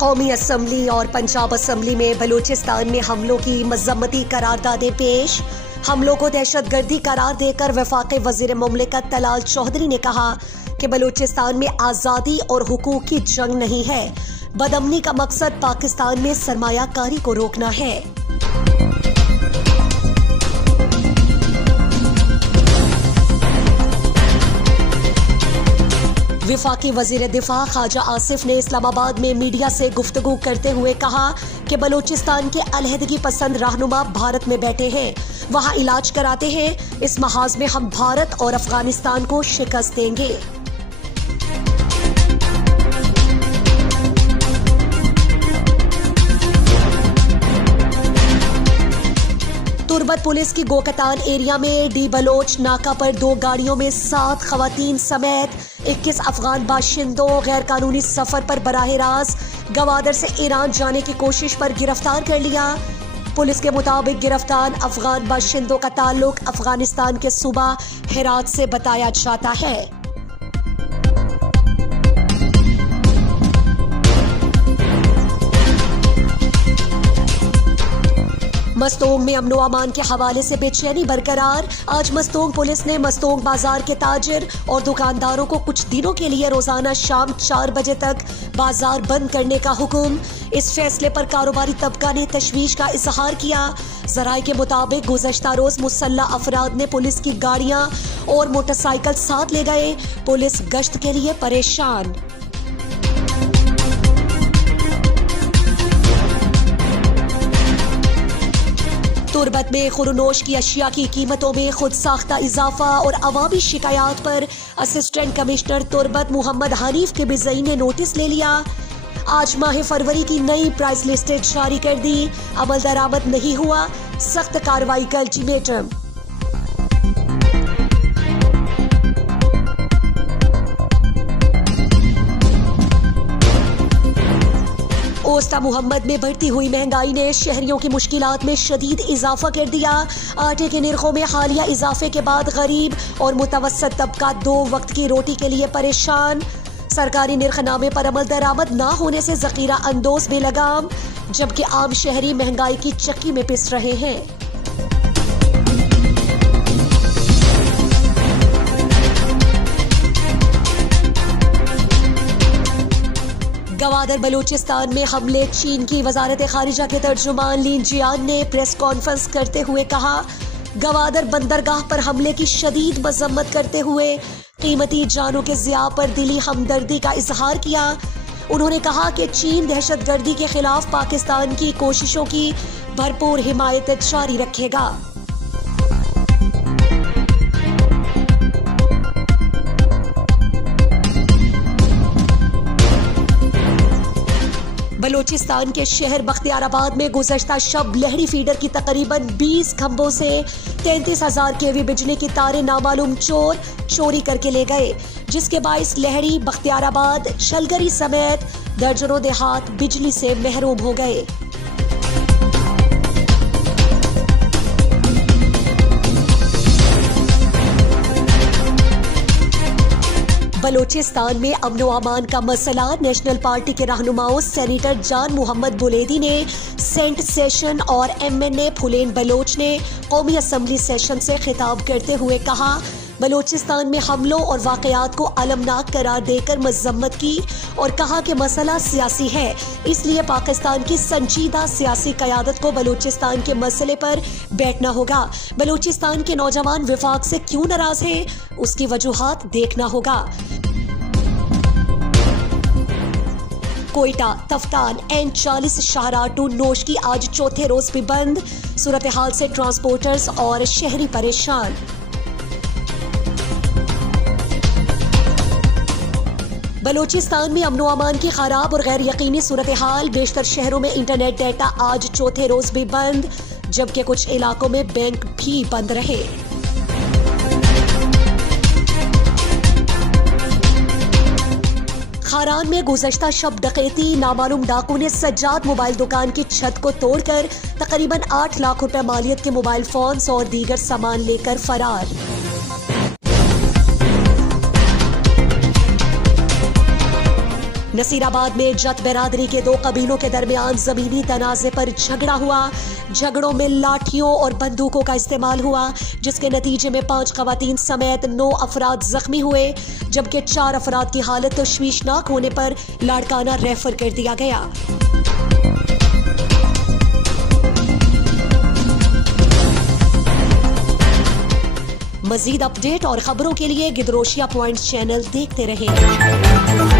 कौमी असम्बली और पंजाब असम्बली में बलूचिस्तान में हमलों की मजम्मती करारदादें पेश। हमलों को दहशतगर्दी करार देकर वफाकी वजीर मुमलिकत तलाल चौधरी ने कहा कि बलूचिस्तान में आज़ादी और हुकूक की जंग नहीं है, बदअमनी का मकसद पाकिस्तान में सरमायाकारी को रोकना है। वफाकी वजीर दिफा ख्वाजा आसिफ ने इस्लामाबाद में मीडिया से गुफ्तगू करते हुए कहा कि बलूचिस्तान के अलहदगी पसंद रहनुमा भारत में बैठे हैं, वहां इलाज कराते हैं। इस महाज में हम भारत और अफगानिस्तान को शिकस्त देंगे। तुर्बत पुलिस की गोकतान एरिया में डी बलोच नाका पर 2 गाड़ियों में 7 खवातीन समेत 21 अफगान बाशिंदों गैर कानूनी सफर पर बराह रास्त गवादर से ईरान जाने की कोशिश पर गिरफ्तार कर लिया। पुलिस के मुताबिक गिरफ्तार अफगान बाशिंदों का ताल्लुक अफगानिस्तान के सूबा हेरात से बताया जाता है। मस्तोंग में अमनो अमान के हवाले से बेचैनी बरकरार। आज मस्तोंग पुलिस ने मस्तोंग बाजार के ताजिर और दुकानदारों को कुछ दिनों के लिए रोजाना शाम 4 बजे तक बाजार बंद करने का हुक्म। इस फैसले पर कारोबारी तबका ने तशवीश का इजहार किया। जराये के मुताबिक गुज़श्ता रोज मुसल्लह अफराद ने पुलिस की गाड़ियां और मोटरसाइकिल साथ ले गए। पुलिस गश्त के लिए परेशान। तुर्बत में खुरनोश की अशिया की कीमतों में खुद साख्ता इजाफा और अवामी शिकायत पर असिस्टेंट कमिश्नर तुर्बत मोहम्मद हनीफ के बिजई ने नोटिस ले लिया। आज माह फरवरी की नई प्राइस लिस्ट जारी कर दी। अमल दरामद नहीं हुआ, सख्त कार्रवाई का अल्टीमेटम। ओस्ता मोहम्मद में बढ़ती हुई महंगाई ने शहरियों की मुश्किलात में शदीद इजाफा कर दिया। आटे के निर्खों में हालिया इजाफे के बाद गरीब और मुतवस्सत तबका 2 वक्त की रोटी के लिए परेशान। सरकारी निर्खनामे पर अमल दरामद न होने से जखीरा अंदोज बेलगाम, जबकि आम शहरी महंगाई की चक्की में पिस रहे हैं। गवादर बलूचिस्तान में हमले। चीन की वजारत खारिजा के तर्जुमान लिन जियान ने प्रेस कॉन्फ्रेंस करते हुए कहा, गवादर बंदरगाह पर हमले की शदीद मजम्मत करते हुए कीमती जानों के ज़िया पर दिली हमदर्दी का इजहार किया। उन्होंने कहा कि चीन दहशतगर्दी के खिलाफ पाकिस्तान की कोशिशों की भरपूर हिमायत जारी रखेगा। बलूचिस्तान के शहर बख्तियाराबाद में गुज़श्ता शब लहरी फीडर की तकरीबन 20 खंभों से 33,000 केवी बिजली की तारें नामालूम चोर चोरी करके ले गए, जिसके बाइस लहरी, बख्तियाराबाद, शलगरी समेत दर्जनों देहात बिजली से महरूम हो गए। बलूचिस्तान में अमनो अमान का मसला। नेशनल पार्टी के रहनुमाओं सेनेटर जान मोहम्मद बुलेदी ने सेंट सेशन और MNA फुलेन बलोच ने कौमी असम्बली सेशन से खिताब करते हुए कहा, बलूचिस्तान में हमलों और वाकयात को अलमनाक करार देकर मजम्मत की और कहा कि मसला सियासी है, इसलिए पाकिस्तान की संजीदा सियासी क़यादत को बलूचिस्तान के मसले पर बैठना होगा। बलूचिस्तान के नौजवान विफाक से क्यों नाराज हैं, उसकी वजूहात देखना होगा। कोयटा, तफ्तान, N40 शाहराह टू नोश की आज चौथे रोज भी बंद। सूरत हाल से ट्रांसपोर्टर्स और शहरी परेशान। बलूचिस्तान में अमनो अमान की खराब और गैर यकीनी सूरत हाल। बेशतर शहरों में इंटरनेट डेटा आज चौथे रोज भी बंद, जबकि कुछ इलाकों में बैंक भी बंद रहे। खारान में गुज़श्ता शब डकैती। नामालूम डाकू ने सज्जाद मोबाइल दुकान की छत को तोड़कर तकरीबन 8 लाख रुपए मालियत के मोबाइल फोन्स और दीगर सामान लेकर फरार। नसीराबाद में जट बिरादरी के दो कबीलों के दरमियान जमीनी तनाजे पर झगड़ा हुआ। झगड़ों में लाठियों और बंदूकों का इस्तेमाल हुआ, जिसके नतीजे में 5 खवातीन समेत 9 अफराद जख्मी हुए, जबकि 4 अफराद की हालत तशवीशनाक होने पर लाड़काना रेफर कर दिया गया। मजीद अपडेट और खबरों के लिए गिदरोशिया पॉइंट्स चैनल देखते रहें।